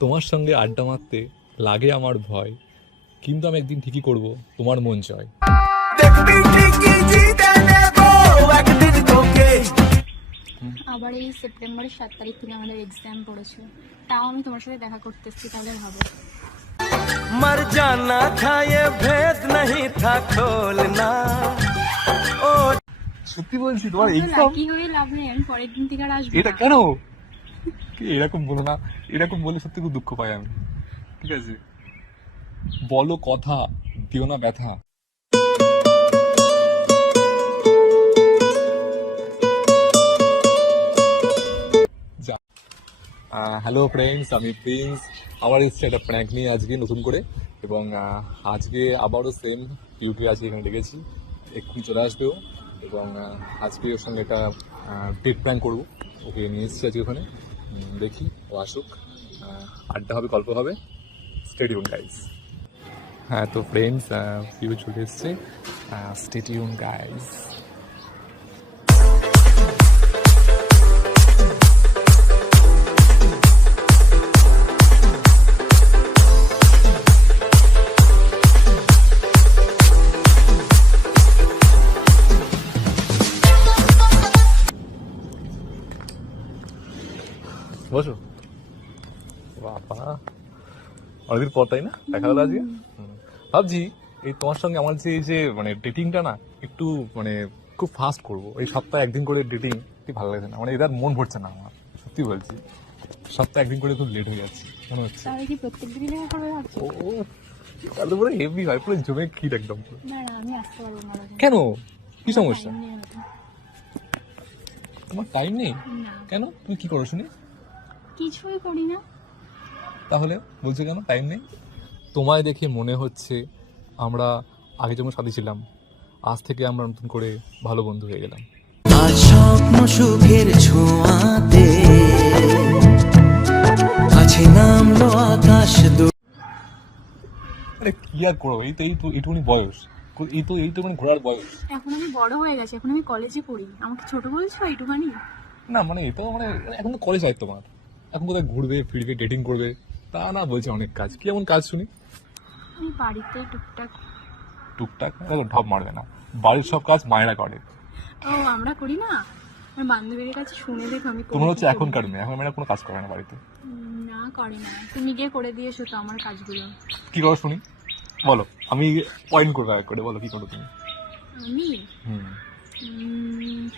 তোমার সঙ্গে আড্ডা মারতে লাগে আমার ভয়, কিন্তু আমি একদিন ঠিকই করব তোমার মন জয়। আবার এই সেপ্টেম্বরের 7 তারিখ থেকে আমাদের এক্সাম পড়েছে, তাও আমি তোমার সাথে দেখা করতে এসেছি, তাহলে ভাবো। मर जाना था ये भेद नहीं था खोलना। ओ সত্যি বলছি, তোমার এক্সাম। লাকি হয়ে লাভ নেই, আমি পরের দিন থেকে আর আসবো এটা না। কেন? এরকম বলো না, এরকম বলে সত্যি খুব দুঃখ পাই আমি। ঠিক আছে, বলো কথা, দিও না ব্যথা। হ্যালো ফ্রেন্ডস, আমি প্রিন্স। আবার এসেছি একটা প্র্যাঙ্ক নিয়ে আজকে নতুন করে, এবং আজকে আবারও সেম ইউটিউবে আজকে এখানে ডেকেছি, এক্ষুনি চলে আসবেও। এবং আজকে ওর সঙ্গে একটা পেট প্র্যাঙ্ক করবো, ওকে নিয়ে এসেছি আজকে ওখানে। দেখি ও আসুক, আড্ডা হবে, গল্প হবে। Stay tune guys. হ্যাঁ তো ফ্রেন্ডস, পিউ চলে এসছে, স্টে টিউন গাইস। বসো বাবা, অনেকদিন পর তাই না দেখা হলো আজকে। ভাবছি এই তোমার সঙ্গে আমার যে এই যে মানে ডেটিংটা না, একটু মানে খুব ফাস্ট করবো। এই সপ্তাহে একদিন করে ডেটিং কি ভালো লাগছে না, মানে এটার মন ভরছে না আমার, সত্যি বলছি। সপ্তাহে একদিন করে খুব লেট হয়ে যাচ্ছে মনে হচ্ছে। তাহলে কি প্রত্যেকদিনই দেখা করবে ভাবছো? ও তাহলে পুরো হেভি হয়, পুরো জমে ক্ষীর একদম পুরো। না না, আমি আসতে পারবো না ওরকম। কেন, কি সমস্যা? time নেই হয়তো। তোমার টাইম নেই? না, কেন, তুমি কি করো শুনি? কিছুই করি না। তাহলে বলছো কেন টাইম নেই? তোমায় দেখে মনে হচ্ছে আমরা আগে যেমন সাথী ছিলাম, আজ থেকে আমরা নতুন করে ভালো বন্ধু হয়ে গেলাম। আজ স্বপ্ন সুখের ছোঁয়াতে আছে নামলো আকাশ আরে কি আর করবো, এই তো এইটুকুনি বয়স, এই তো মানে ঘোরার বয়স। এখন আমি বড় হয়ে গেছি, এখন আমি কলেজে পড়ি, আমাকে ছোট বলছো এইটুখানি? না মানে এই তো মানে এখন তো কলেজ হয় তোমার, এখন কোথায় ঘুরবে ফিরবে ডেটিং করবে, তা না বলছে অনেক কাজ। কি এমন কাজ শুনি? আমি বাড়িতে টুকটাক। টুকটাক দেখো, ঢপ মারবে না, বাড়ির সব কাজ মায়েরা করে। ও আমরা করি না? আমার বান্ধবীর কাছে শুনে দেখো আমি করি তোমার কি হচ্ছে করি এখনকার না। মেয়ে, এখন মেয়েরা কোনো কাজ করে না বাড়িতে। না করে না, তুমি গিয়ে করে দিয়েছো তো আমার কাজগুলো। কি করো শুনি, বলো, আমি পয়েন্ট করবো এক করে, বলো কি করো তুমি? আমি হুম,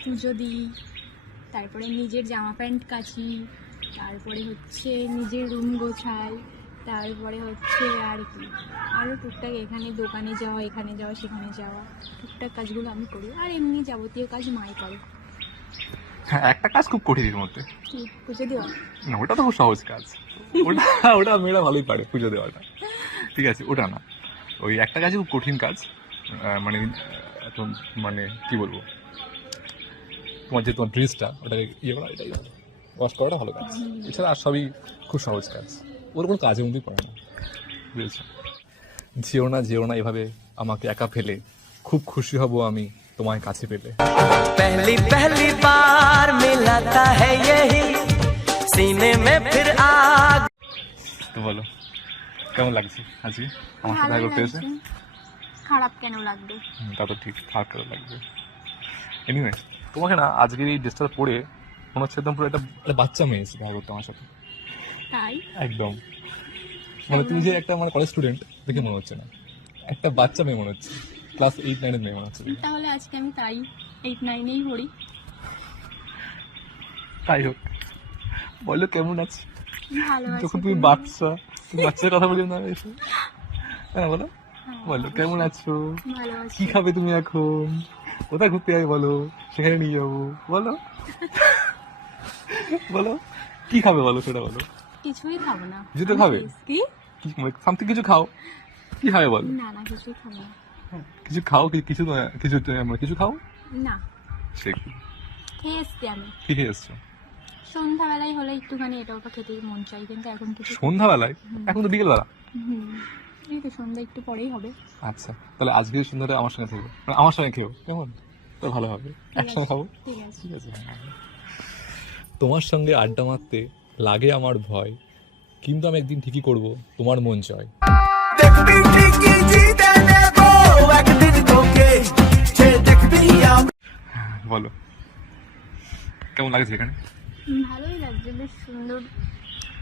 পুজো দিই, তারপরে নিজের জামা প্যান্ট কাচি, তারপরে হচ্ছে নিজের রুম গোছাই, তারপরে হচ্ছে আর কি আরও টুকটাক এখানে দোকানে যাওয়া, এখানে যাওয়া, সেখানে যাওয়া, টুকটাক কাজগুলো আমি করি। আর এমনি যাবতীয় কাজ মাই করে। হ্যাঁ একটা কাজ খুব কঠিন এর মধ্যে। কি পুজো দেওয়া? না ওটা তো খুব সহজ কাজ, ওটা ওটা মেয়েরা ভালোই পারে, পুজো দেওয়াটা। ঠিক আছে, ওটা না, ওই একটা কাজ খুব কঠিন কাজ। মানে এখন মানে কি বলবো, তোমার যে তোমার ড্রেসটা ওটাকে ইয়ে করা, এটাই ওয়াশ করাটা ভালো কাজ। এছাড়া আর সবই খুব সহজ কাজ, ওর কোনো কাজের মধ্যেই পড়ে না, বুঝেছো? যেও না এভাবে আমাকে একা ফেলে, খুব খুশি হব আমি তোমায় কাছে পেলে। पहली पहली बार मिला था है यही सीने में फिर आग। তো বলো কেমন লাগছে আজকে আমার সাথে দেখা ভালোই করতে এসে? লাগছে। খারাপ কেন লাগবে? তা তো ঠিক, থাক করে লাগবে। এনিওয়ে, তোমাকে না আজকের এই ড্রেসটা পরে মনে হচ্ছে একদম পুরো একটা বাচ্চা মেয়ে এসে দেখা করতে আমার সাথে, তাই? একদম। মানে তুমি যে একটা মানে কলেজ স্টুডেন্ট দেখে মনে হচ্ছে না, একটা বাচ্চা মেয়ে মনে হচ্ছে, ক্লাস 8-9 এর মেয়ে মনে হচ্ছে। তাহলে আজকে আমি তাই 8-9-এই পড়ি। তাই হোক, বলো কেমন আছে? ভালো আছি। যখন তুমি বাচ্চার কথা বলি না এসে, হ্যাঁ বলো, বলো কেমন আছো, ভালো আছি। কি খাবে তুমি এখন, কোথায় ঘুরতে যাবে বলো, সেখানে নিয়ে যাবো, বলো বলো কি খাবে বলো, সেটা বলো। কিছুই খাবো না। কিছু তো আমি খাবে? কি? সামথিং কিছু খাও, কি খাবে বলো? না না, কিছুই খাবো না। কিছু খাও, কিছু খাও। না, সে কি, খেয়ে এসছি আমি। কি খেয়ে এসছো? সন্ধ্যাবেলায় হলে একটুখানি এটা ওটা খেতেই মন চাই, কিন্তু এখন কিছু। সন্ধ্যাবেলায়? এখন তো বিকেলবেলা। হুম, এই তো সন্ধ্যা একটু পরেই হবে। আচ্ছা, তাহলে আজকে সন্ধ্যাটা আমার সঙ্গে থাকবে, মানে আমার সঙ্গে খেও, কেমন? তো ভালো হবে, একসঙ্গে খাবো। ঠিক আছে। ঠিক আছে। তোমার সঙ্গে আড্ডা মারতে লাগে আমার ভয়, কিন্তু আমি একদিন ঠিকই করব তোমার মন জয়। দেখবি ঠিকই জিতে নেব একদিন তোকে, সে দেখবি বলো কেমন লাগছে এখানে? ভালোই লাগছে, বেশ সুন্দর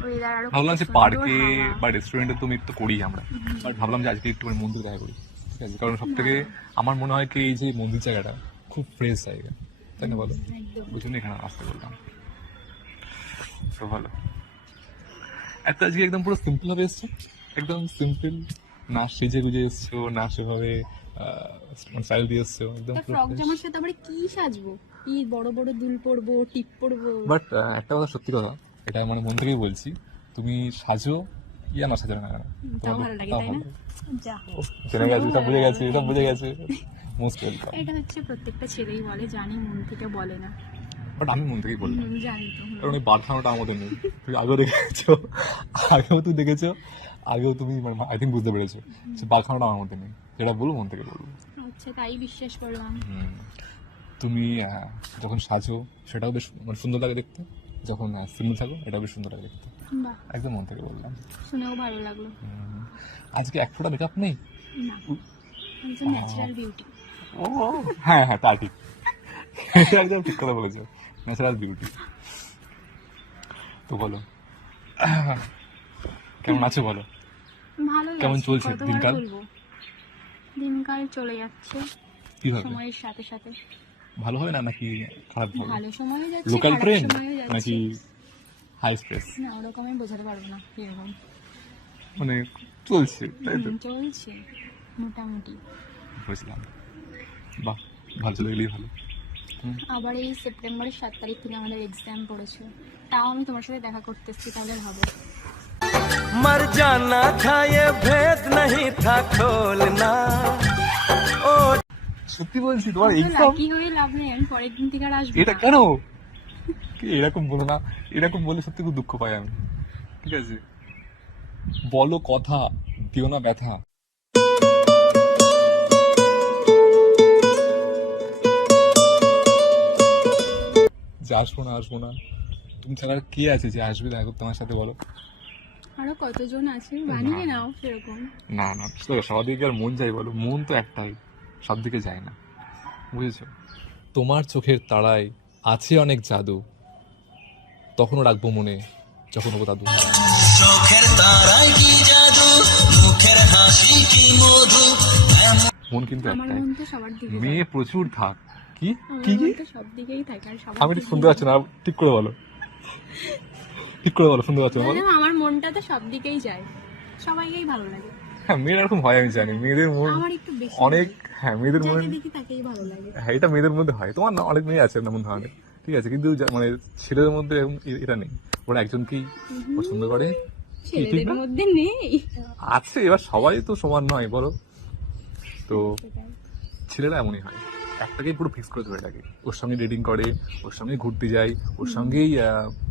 ওয়েদার, আরো ভাবলাম যে সুন্দর পার্কে হাওয়া। বা রেস্টুরেন্টে তো মিট তো করি আমরা, বাট ভাবলাম যে আজকে একটু মন্দির দেখা করি, ঠিক আছে? কারণ সব থেকে আমার মনে হয় কি এই যে মন্দির জায়গাটা খুব ফ্রেশ জায়গা, তাই না বলো? একদম। ওই জন্য এখানে আসতে বললাম। তো ভালো, একটা আজকে একদম পুরো সিম্পল ভাবে এসছো, একদম সিম্পল, না সেজে গুজে এসছো, না সেভাবে স্টাইল দিয়ে এসছো, একদম তা ফ্রক জামার সাথে আবার কি সাজবো? কি বড় বড় দুল পরবো, টিপ পরবো? বাট একটা কথা সত্যি কথা, এটা মানে মন থেকেই বলছি, তুমি সাজো ইয়া না সাজো না কেন, তাও ভালো লাগে, তাই না? যা, জেনে গেছে, সব বুঝে গেছে, সব বুঝে গেছে, মোস্ট ওয়েলকাম। এটা হচ্ছে প্রত্যেকটা ছেলেই বলে, জানি মন থেকে বলে না। বাট আমি মন থেকেই বললাম, জানি তো। কারণ এই বারখানাটা আমাদের নেই, তুমি আগেও দেখেছো, আগেও তুমি দেখেছো, আগেও তুমি মানে আই থিঙ্ক বুঝতে পেরেছো যে বারখানাটা আমার মধ্যে নেই, যেটা বলবো মন থেকে বলবো। আচ্ছা, তাই বিশ্বাস করলাম। তুমি যখন সাজো সেটাও বেশ মানে সুন্দর লাগে দেখতে, যখন সিম্পল থাকো এটাও বেশ সুন্দর লাগে দেখতে, বাহ, একদম মন থেকে বললাম। শুনেও ভালো লাগলো। আজকে এক ফোঁটা মেকআপ নেই? না, ন্যাচারাল বিউটি। ও হ্যাঁ হ্যাঁ, তা ঠিক, এটা একদম ঠিক কথা বলেছো, ন্যাচারাল বিউটি। তো বলো কেমন আছো বলো? ভালো কেমন লাগছে, চলছে কতবার দিনকাল? বলবো? দিনকাল চলে যাচ্ছে কিভাবে? সময়ের সাথে সাথে। ভালো হবে না নাকি খারাপ হবে? ভালো সময়ও যাচ্ছে, লোকাল খারাপ ট্রেন সময়ও যাচ্ছে। নাকি হাই স্ট্রেস? না, ওরকম আমি বোঝাতে পারবো না এরকম। মানে চলছে তাই তো? চলছে মোটামুটি। বুঝলাম, বাহ, ভালো চলে গেলেই ভালো। আবার এই সেপ্টেম্বরের 7 তারিখ থেকে আমাদের এক্সাম পড়েছে, তাও আমি তোমার সাথে দেখা করতে এসেছি, তাহলে ভাবো। मर जाना था ये भेद नहीं था खोलना ओ সত্যি বলছি, তোমার তো এক্সাম? লাকি হয়ে লাভ নেই, আমি পরের দিন থেকে আর আসবো এটা না। কেন কি এরকম বলো না, এরকম বলে সত্যি খুব দুঃখ পাই আমি, ঠিক আছে? বলো কথা, দিও না ব্যথা। যে আসবো না আসবো না, তুমি ছাড়া আর কে আছে যে আসবে দেখা করতে আমার সাথে বলো? আরো কতজন আছে, বানিয়ে নাও সেরকম। না না, সবার দিকে আর মন যায় বলো? মন তো একটাই, সব দিকে যায় না, বুঝেছো? তোমার চোখের তারায় আছে অনেক জাদু, তখনও রাখবো মনে যখন হবো দাদু। চোখের তারায় কি জাদু মুখের হাসি কি মধু মন কিন্তু আমার একটাই, মন তো সবার দিকে যায়। মেয়ে প্রচুর থাক। কি আমার কি মন কি? তো সব দিকেই থাকে, আর সবার আমি ঠিক দিকেই শুনতে পাচ্ছি না, ঠিক করে বলো, ঠিক করে বলো, শুনতে পাচ্ছি না, বলো। বললাম, আমার মনটা তো সব দিকেই যায়, সবাইকেই ভালো লাগে। হ্যাঁ, মেয়ের এরকম হয় আমি জানি, মেয়েদের মন আমার একটু বেশি অনেক, হ্যাঁ মেয়েদের মনে, যাকে দেখি তাকেই ভালো লাগে। হ্যাঁ এটা মেয়েদের মধ্যে হয়, তোমার না অনেক মেয়ে আছে এমন ধরনের, ঠিক আছে? কিন্তু মানে ছেলেদের মধ্যে এটা নেই, ওরা একজনকেই পছন্দ করে। কি, ঠিক ছেলেদের না? মধ্যে নেই। আছে, এবার সবাই তো সমান নয় বলো তো, সেটাই। ছেলেরা এমনই হয়, একটাকেই পুরো ফিক্স করে ধরে রাখে, ওর সঙ্গে ডেটিং করে, ওর সঙ্গে ঘুরতে যায়, ওর সঙ্গেই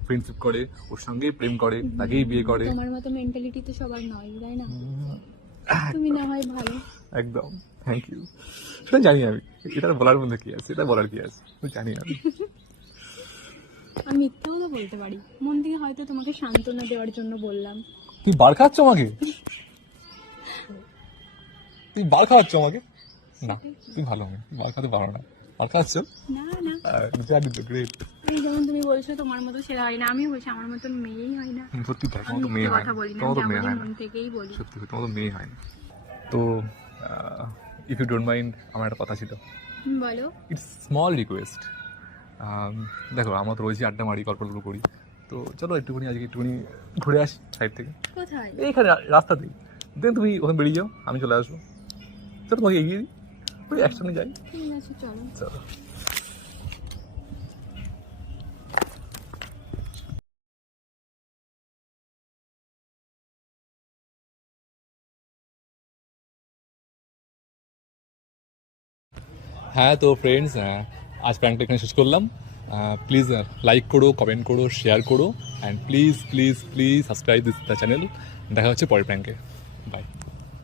ফ্রেন্ডশিপ করে, ওর সঙ্গেই প্রেম করে, তাকেই বিয়ে করে। তোমার মতো মেন্টালিটি তো সবার নয়, তাই না? তুমি না হয় ভালো। একদম, থ্যাংক ইউ। সেটা জানি আমি, এটা বলার মধ্যে কি আছে, এটা বলার কি আছে, জানি আমি। আমি মিথ্যাও তো বলতে পারি, মন থেকে হয়তো তোমাকে সান্ত্বনা দেওয়ার জন্য বললাম। তুই বার খাওয়াচ্ছ আমাকে? তুই বার খাওয়াচ্ছ আমাকে? না, তুই ভালো মেয়ে, বার খাওয়াতে পারো না, বার খাওয়াচ্ছ? না না, জানি তো, গ্রেট। এই যেমন তুমি বলছো তোমার মতো ছেলে হয় না, আমি বলছি আমার মতন মেয়েই হয় না। সত্যি তাই, আমি তোমার তো মেয়ে হয় কথা না, বলি না, তোমার তো যা মেয়ে বলি হয় না, মন থেকেই বলি। সত্যি তোমার তো মেয়ে হয় না। তো ইফ ইউ ডোন্ট মাইন্ড, আমার একটা কথা ছিল, বলো। It's small request. দেখো আমরা তো রোজই আড্ডা মারি, গল্প করি, তো চলো একটুখানি আজকে একটুখানি ঘুরে আসি সাইড থেকে, কোথায়? এইখানে রাস্তাতেই, দেন তুমি ওখানে বেরিয়ে যাও, আমি চলে আসবো, চলো তোমাকে এগিয়ে দিই, ওই একসঙ্গে যাই, ঠিক আছে, চলো। চলো। হ্যাঁ তো ফ্রেন্ডস, আজ প্র্যাঙ্কটা এখানে শেষ করলাম। প্লিজ লাইক করো, কমেন্ট করো, শেয়ার করো, and please please please subscribe this the channel. দেখা হচ্ছে পরের প্র্যাঙ্কে, বাই।